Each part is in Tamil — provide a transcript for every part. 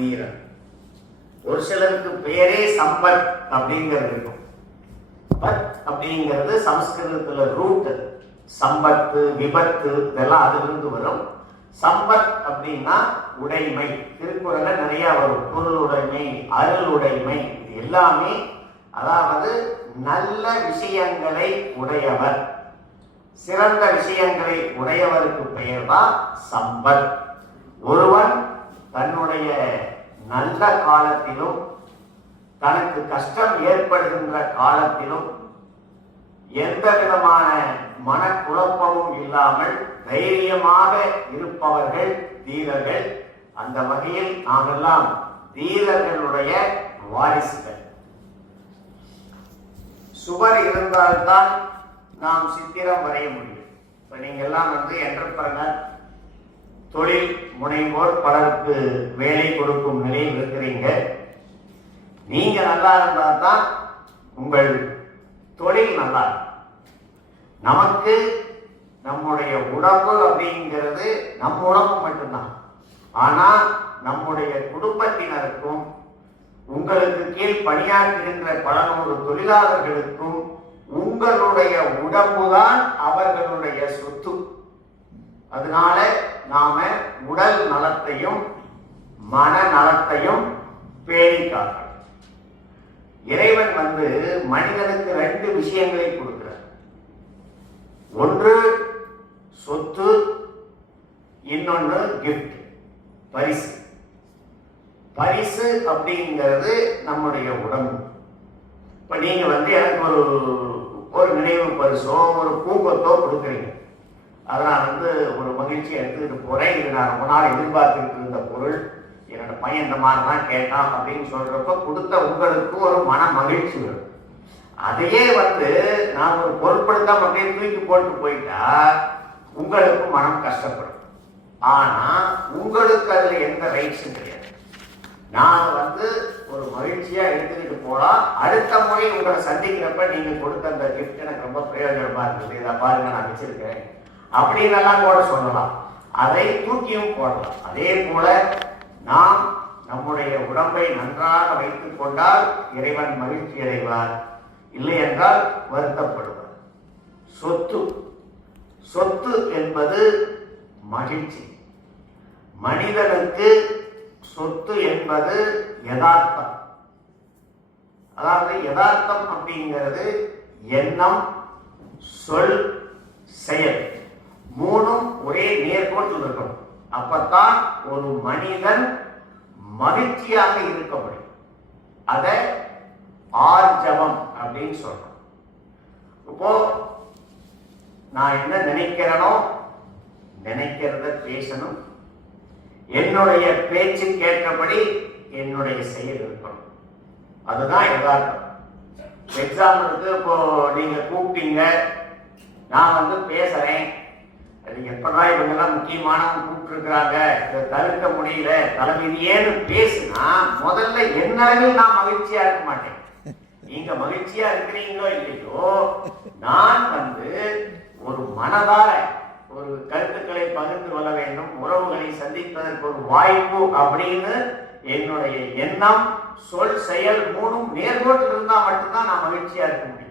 தீரன். ஒரு சிலருக்கு பேரே சம்பத் அப்படிங்கிறது இருக்கும். பத் அப்படிங்கிறது சமஸ்கிருதத்துல ரூட். சம்பத்து, விபத்து இதெல்லாம் அதிலிருந்து வரும். சம்பத் அப்படின்னா உடைமை. திருக்குறள்ல நிறைய வரும். பொருளுடைமை, அருளுடைமை, இது எல்லாமே அதாவது நல்ல விஷயங்களை உடையவர், சிறந்த விஷயங்களை உடையவருக்கு பெயர் தான் சம்பத். ஒருவன் தன்னுடைய நல்ல காலத்திலும் தனக்கு கஷ்டம் ஏற்படுகின்ற காலத்திலும் எந்த விதமான மனக்குழப்பமும் இல்லாமல் தைரியமாக இருப்பவர்கள் தீரர்கள். அந்த வகையில் நாமெல்லாம் தீரர்களுடைய வாரிசுகள். சுவர் இருந்தால்தான் நாம் சித்திரம் வரைய முடியும். இப்ப நீங்க எல்லாம் என்டர்பிரனர், தொழில் முனைவோர், பலருக்கு வேலை கொடுக்கும் நிலையில் இருக்கிறீங்க. நீங்க நல்லா இருந்தால்தான் உங்கள் தொழில் நல்லா. நமக்கு நம்முடைய உடம்பு அப்படிங்கிறது நம்ம உடம்பு மட்டும்தான். ஆனா நம்முடைய குடும்பத்தினருக்கும் உங்களுக்கு கீழ் பணியாற்றுகின்ற பல நூறு தொழிலாளர்களுக்கும் உங்களுடைய உடம்புதான் அவர்களுடைய சொத்து. அதனால நாம உடல் நலத்தையும் மன நலத்தையும் பேணிக்காக்கணும். இறைவன் மனிதனுக்கு 2 விஷயங்களை கொடுக்கிறார். ஒன்று சொத்து, இன்னொன்று கிஃப்ட், பரிசு. பரிசு அப்படிங்கிறது நம்முடைய உடம்பு. இப்ப நீங்க எனக்கு ஒரு நினைவு பரிசோ ஒரு பூங்கொத்தோ கொடுக்குறீங்க. அதை நான் ஒரு மகிழ்ச்சியை எடுத்துக்கிட்டு போறேன். இது நான் ரொம்ப நாள் எதிர்பார்த்துக்கிட்டு இருந்த பொருள், என்னோட பையன் இந்த மாதிரி தான் கேட்டான் அப்படின்னு சொல்றப்ப கொடுத்த உங்களுக்கு ஒரு மன மகிழ்ச்சி வரும். அதையே நான் ஒரு பொருட்படுத்தாம அப்படியே தூக்கி போட்டு போயிட்டா உங்களுக்கு மனம் கஷ்டப்படும். ஆனா உங்களுக்கு அதுல எந்த ரைட்ஸும் கிடையாது. நான் ஒரு மகிழ்ச்சியா எடுத்துக்கிட்டு போலாம். அடுத்த முறை உங்களை சந்திக்கிறப்ப நீங்க கொடுத்த அந்த கிஃப்ட் எனக்கு ரொம்ப பிரயோஜனமா இருக்குது, இதை பாருங்க நான் வச்சிருக்கேன் அப்படின்னெல்லாம் கூட சொல்லலாம். அதை தூக்கியும் போடலாம். அதே போல நாம் நம்முடைய உடம்பை நன்றாக வைத்துக் கொண்டால் இறைவன் மகிழ்ச்சி அடைவார், இல்லை என்றால் வருத்தப்படுவார். சொத்து, சொத்து என்பது மகிழ்ச்சி. மனிதனுக்கு சொத்து என்பது யதார்த்தம். அதாவது யதார்த்தம் அப்படிங்கிறது எண்ணம், சொல், செயல் மூணும் ஒரே நேர்கோட்டில் இருக்கணும். அப்பத்தான் ஒரு மனிதன் மகிழ்ச்சியாக இருக்க முடியும். அத ஆர்ஜவம் அப்படின்னு சொல்றோம். இப்போ நான் என்ன நினைக்கிறேனோ நினைக்கிறத பேசணும். என்னுடைய பேச்சு கேட்டபடி என்னுடைய செயல் இருக்கணும். அதுதான் யதார்த்தம். எக்ஸாம்பிளுக்கு இப்போ நீங்க கூப்பிட்டீங்க, நான் பேசுறேன். அது எப்பதான் இவங்கெல்லாம் முக்கியமானவங்க கூப்பிட்டு இருக்கிறாங்க, இதை தவிர்க்க முடியல தலைவிதியேன்னு பேசுனா முதல்ல என்னளவில் நான் மகிழ்ச்சியா இருக்க மாட்டேன். நீங்க மகிழ்ச்சியா இருக்கிறீங்களோ இல்லையோ, நான் ஒரு மனதார ஒரு கருத்துக்களை பகிர்ந்து கொள்ள வேண்டும், உறவுகளை சந்திப்பதற்கு ஒரு வாய்ப்பு அப்படின்னு என்னுடைய எண்ணம், சொல், செயல் மூணும் நேர்கோட்டில் இருந்தா மட்டும்தான் நான் மகிழ்ச்சியா இருக்க முடியும்.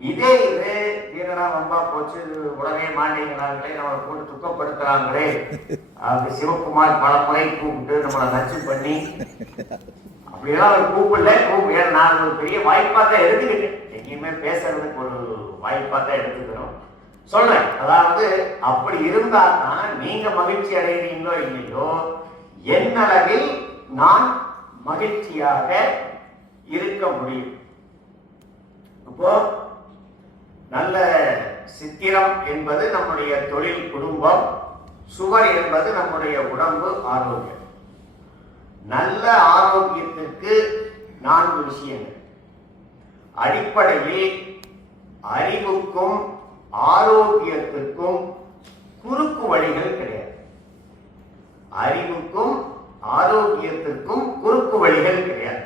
இதே இது வீரனா வம்பா போச்சு, உடனே மாட்டேங்கிறாங்களே, நம்மளை போட்டு துக்கப்படுத்துறாங்களே, அது சிவகுமார் பல முறை கூப்பிட்டு நம்மளை நச்சு பண்ணி அப்படியெல்லாம் ஒரு கூப்பிடல. நான் ஒரு பெரிய வாய்ப்பா தான் எடுத்துக்கிட்டேன். எங்கேயுமே பேசுறதுக்கு ஒரு வாய்ப்பா தான் எடுத்துக்கிறோம் சொல்றேன். அதாவது அப்படி இருந்தா தான் நீங்க மகிழ்ச்சி அடைகிறீங்களோ இல்லையோ, என்னளவில் நான் மகிழ்ச்சியாக இருக்க முடியும். இப்போ நல்ல சித்திரம் என்பது நம்முடைய தொழில், குடும்பம். சுவர் என்பது நம்முடைய உடம்பு, ஆரோக்கியம். நல்ல ஆரோக்கியத்திற்கு 4 விஷயங்கள். அடிப்படையில் அறிவுக்கும் ஆரோக்கியத்திற்கும் குறுக்கு வழிகள் கிடையாது. அறிவுக்கும் ஆரோக்கியத்திற்கும் குறுக்கு வழிகள் கிடையாது.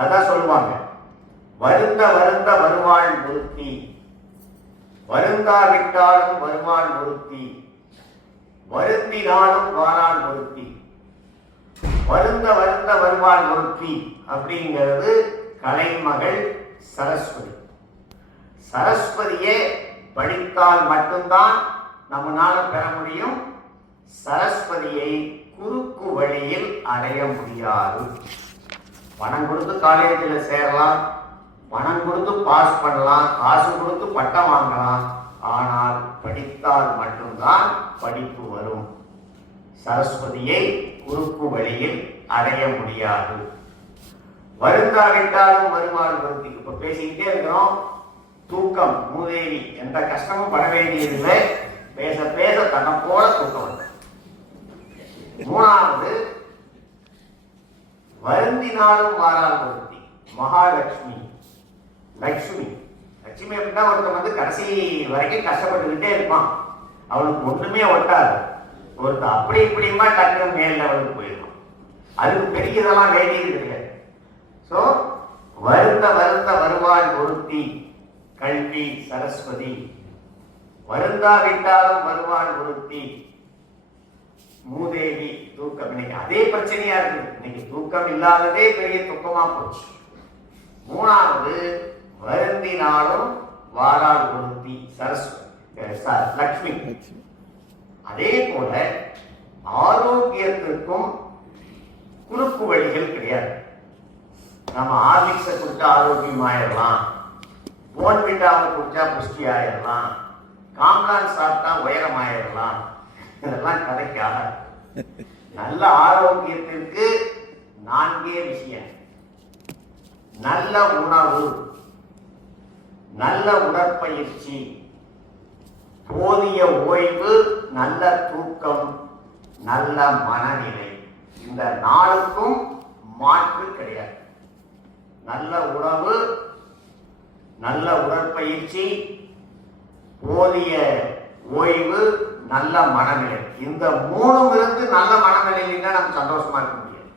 அதான் சொல்லுவாங்க, வருந்த வருந்த வருவாள் ஒருத்தி, வருந்தாவிட்டாலும் வருவாள் ஒருத்தி, வருந்தினாலும் வாராள் ஒருத்தி, வருந்த வருந்த வருவாள் ஒருத்தி அப்படிங்கிறது கலைமகள் சரஸ்வதி. சரஸ்வதியே படித்தால் மட்டும்தான் நம்மளால பெற முடியும். சரஸ்வதியை குறுக்கு வழியில் அடைய முடியாது. பணம் கொடுத்து காலேஜில் சேரலாம், பணம் கொடுத்து பாஸ் பண்ணலாம், காசு கொடுத்து பட்டம் வாங்கலாம். ஆனால் படித்தால் மட்டும்தான் படிப்பு வரும். சரஸ்வதியை குறுக்கு வழியில் அடைய முடியாது. வருந்தாவிட்டாலும் வருவாள் ஒருத்தி. இப்ப பேசிக்கிட்டே இருக்கிறோம். தூக்கம் மூதேவி, எந்த கஷ்டமும் பட வேண்டியதில்லை. பேச பேச தன்னை போல தூக்கம் வந்து. மூணாவது, வருந்தினாலும் வாராள் ஒருத்தி, மகாலட்சுமி. லட்சுமி லட்சுமி அப்படின்னா ஒருத்தன் வந்து கடைசி வரைக்கும் கஷ்டப்பட்டுக்கிட்டே இருப்பான். அவளுக்கு ஒண்ணுமே ஒட்டாது. ஒருத்தர் அப்படி இப்படியுமா டக்குனு மேல் லெவலுக்கு போயிடும். அதுக்கு பெரியதெல்லாம் வேண்டியது கிடையாது. ஸோ வருந்த வருந்த வருவாள் ஒருத்தி கல்வி சரஸ்வதி. வருந்தாவிட்டாலும் வருவாள் ஒருத்தி மூதேவி. தூக்கம் இன்னைக்கு அதே பிரச்சனையா இருக்கு. இன்னைக்கு தூக்கம் இல்லாததே பெரிய துக்கமா போச்சு. மூணாவது, வருந்தினாலும் வாராள் ஒருத்தி சரஸ்வதி லட்சுமி. அதே போல ஆரோக்கியத்திற்கும் குறுக்கு வழிகள் கிடையாது. நம்ம ஆர்லிக்ஸை குடிச்சா ஆரோக்கியம் ஆயிடலாம், போன்விட்டாவை குடிச்சா புஷ்டி ஆயிடலாம், காம்ப்ளான் சாப்பிட்டா உயரம் ஆயிடலாம். இதெல்லாம் கதைக்காக. நல்ல ஆரோக்கியத்திற்கு 4 விஷயம்: நல்ல உணவு, நல்ல உடற்பயிற்சி, போதிய ஓய்வு, நல்ல தூக்கம், நல்ல மனநிலை. இந்த 4க்கும் மாற்று கிடையாது. நல்ல உணவு, நல்ல உடற்பயிற்சி, போதிய ஓய்வு, நல்ல மனநிலை. இந்த 3ம் இருந்து நல்ல மனநிலையில நம்ம சந்தோஷமா இருக்க முடியாது.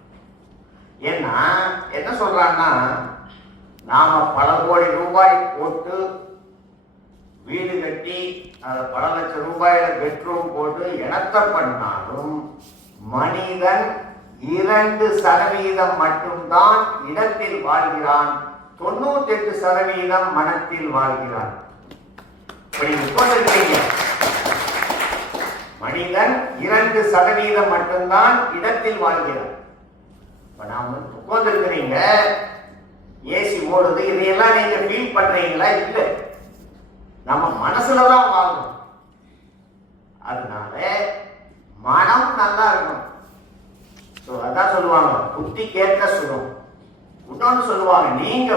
ஏன்னா என்ன சொல்றாங்கன்னா, நாம பல கோடி ரூபாய் போட்டு வீடு கட்டி பல லட்சம் ரூபாயில பெட்ரூம் போட்டு இனத்த பண்ணாலும் மனிதன் 2% மட்டும்தான் இடத்தில் வாழ்கிறான், 98% மனத்தில் வாழ்கிறான். மனிதன் 2% மட்டும்தான் இடத்தில் வாழ்கிறான். இப்ப நாம உட்கார்ந்துருக்கிறீங்க, ஏசி ஓடுது, இதையெல்லாம் நீங்க ஃபீல் பண்றீங்களா? இல்லை, நம்ம மனசுலதான் வாழணும். அதனால மனம் நல்லா இருக்கணும். அதான் சொல்லுவாங்க, புத்தி கேட்க சுகம். இன்னொன்னு சொல்லுவாங்க, நீங்க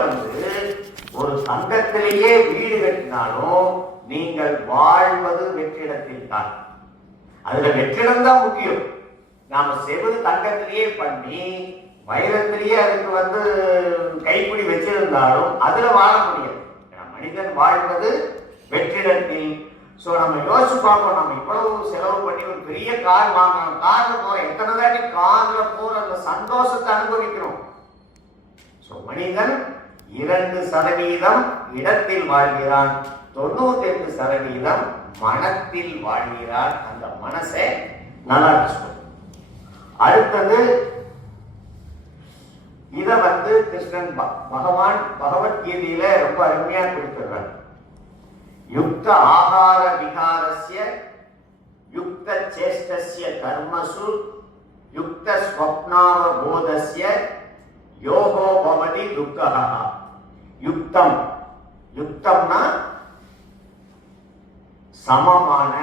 ஒரு தங்கத்திலேயே வீடு கட்டினாலும் நீங்கள் வாழ்வது வெற்றிடத்தில் தான். அதுல வெற்றிடம் தான் முக்கியம். நாம செவது தங்கத்திலேயே பண்ணி வைரத்திலேயே அதுக்கு கைப்பிடி வச்சிருந்தாலும் அதுல வாழ முடியாது. மனிதன் வாழ்வது வெற்றிடத்தில். சோ நம்ம யோசிச்சு பார்ப்போம், நம்ம இவ்வளவு செலவு பண்ணி ஒரு பெரிய கார் வாங்கணும், கார்ல போற எத்தனை தாட்டி கார்ல போற அந்த சந்தோஷத்தை அனுபவிக்கிறோம். சோ மனிதன் 2% இடத்தில் வாழ்கிறான், 98% மனத்தில் வாழ்கிறான். அந்த மனசை நல்லா வச்சுக்கணும். அடுத்தது, இத கிருஷ்ணன் பகவான் பகவத்கீதையில ரொம்ப அருமையா கொடுத்துறார். யுக்த ஆகார விகாரஸ்ய யுக்த சேஷ்டஸ்ய கர்மசு யுக்த ஸ்வப்னாவபோதஸ்ய யோகோ பவதி துக்கஹ. யுக்தம், யுக்தம்னா சமமான,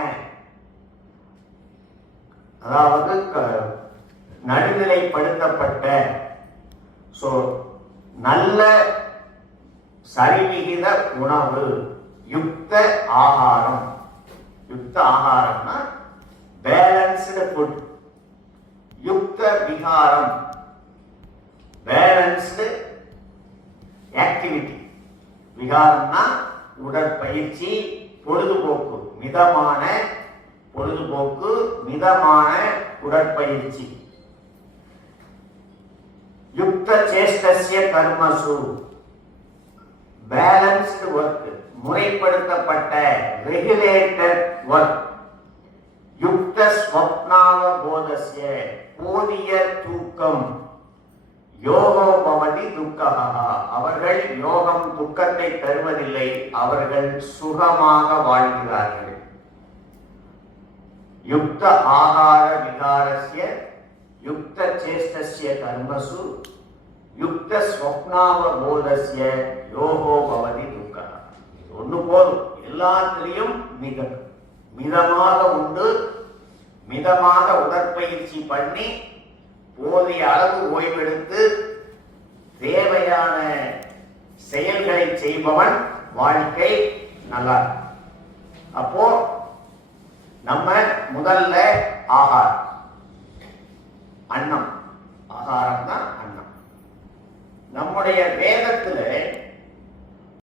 அதாவது நடுநிலைப்படுத்தப்பட்ட, நல்ல சரிவிகித உணவு, யுக்த ஆகாரம். யுக்த ஆகாரம்னா பேலன்ஸ்டு ஃபுட். யுக்த விகாரம், பேலன்ஸ்டு ஆக்டிவிட்டி. விகாரம்னா உடற்பயிற்சி, பொழுதுபோக்கு, மிதமான பொழுதுபோக்கு, மிதமான உடற்பயிற்சி. யுக்த சேஷ்டஸ்ய கர்மசு, பேலன்ஸ்டு ஒர்க், முறைப்படுத்தப்பட்ட ரெகுலேட்டட் ஒர்க். யுக்த ஸ்வப்னாவபோதஸ்ய, போதிய தூக்கம். யோகோ பவதி துக்கஹா, அவர்கள் யோகம் துக்கத்தை தருவதில்லை, அவர்கள் சுகமாக வாழ்கிறார்கள். யுக்த ஆகார விகாரஸ்ய யுக்த சேஷ்டஸ்ய கர்மசு யுக்த ஸ்வப்னாவபோதஸ்ய யோகோ பவதி துக்கஹா. ஒண்ணு போதும், எல்லாத்திலையும் மிதமாக உண்டு, மிதமாக உடற்பயிற்சி பண்ணி போதிய அளவு ஓய்வெடுத்து தேவையான செயல்களை செய்பவன் வாழ்க்கை நல்லா. அப்போ நம்ம முதல்ல ஆகாரம், அன்னம், ஆகாரம் தான் அன்னம். நம்முடைய வேதத்துல